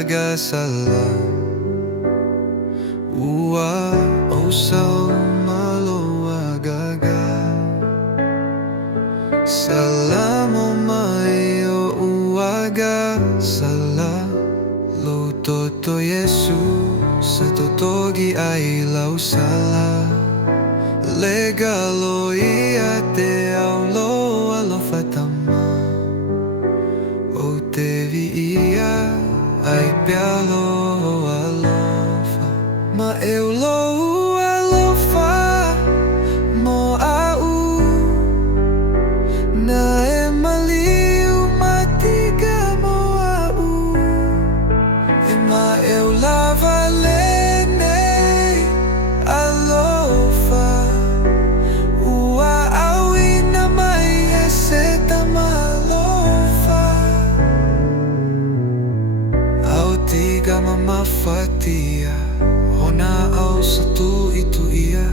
gaga sala Ua o sao maloa gaga Salamo mai o uaga sala Lo toto Yesu sa totogi ai lau sala Legalo ia te au Lou Alofa tama O te vi ia ai pia Lou Alofa Ma eu Lou Alofa mo au Na e maliu matiga mo au E ma eu lava lenei Alofa Ua au ina mai e se tamalofa Au tiga mama fatia Ona au sa tu itu ia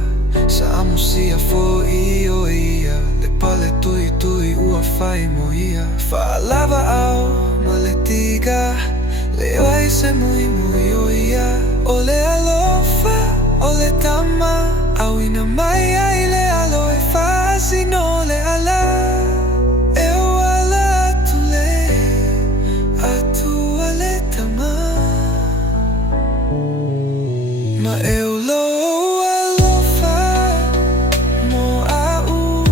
Sa amusia fo iyo ia Le pale tui tui ua fai mo ia Fa lava au maletiga Le oai se mui mui o ia Ole alofa, ole tama Au ina mai ai le alo e fa Sino le ala E o ala atu le Atu ale tama Ma eu Lou Alofa mo au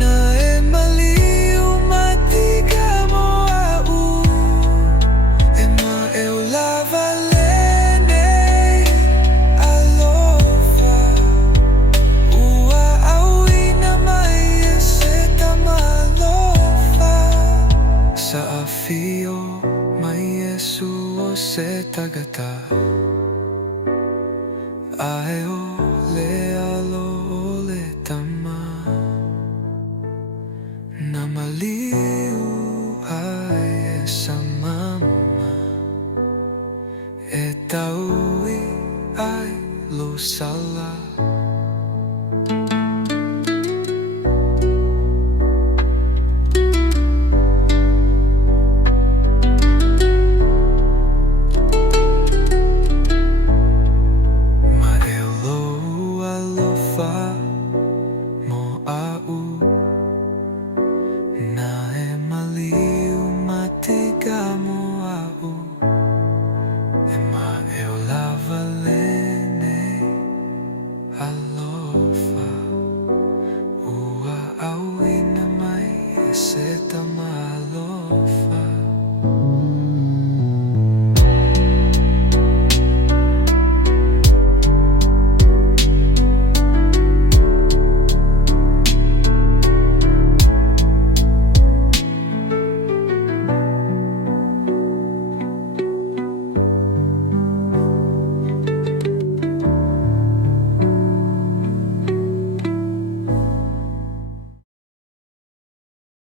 Na e maliu matiga mo au E ma eu lava lenei Alofa Ua au ina mai e se tamalofa Sa afio mai Yesu o se tagata Ai o le alo o le tama Na maliu ai e sa mama E taui ai lo sala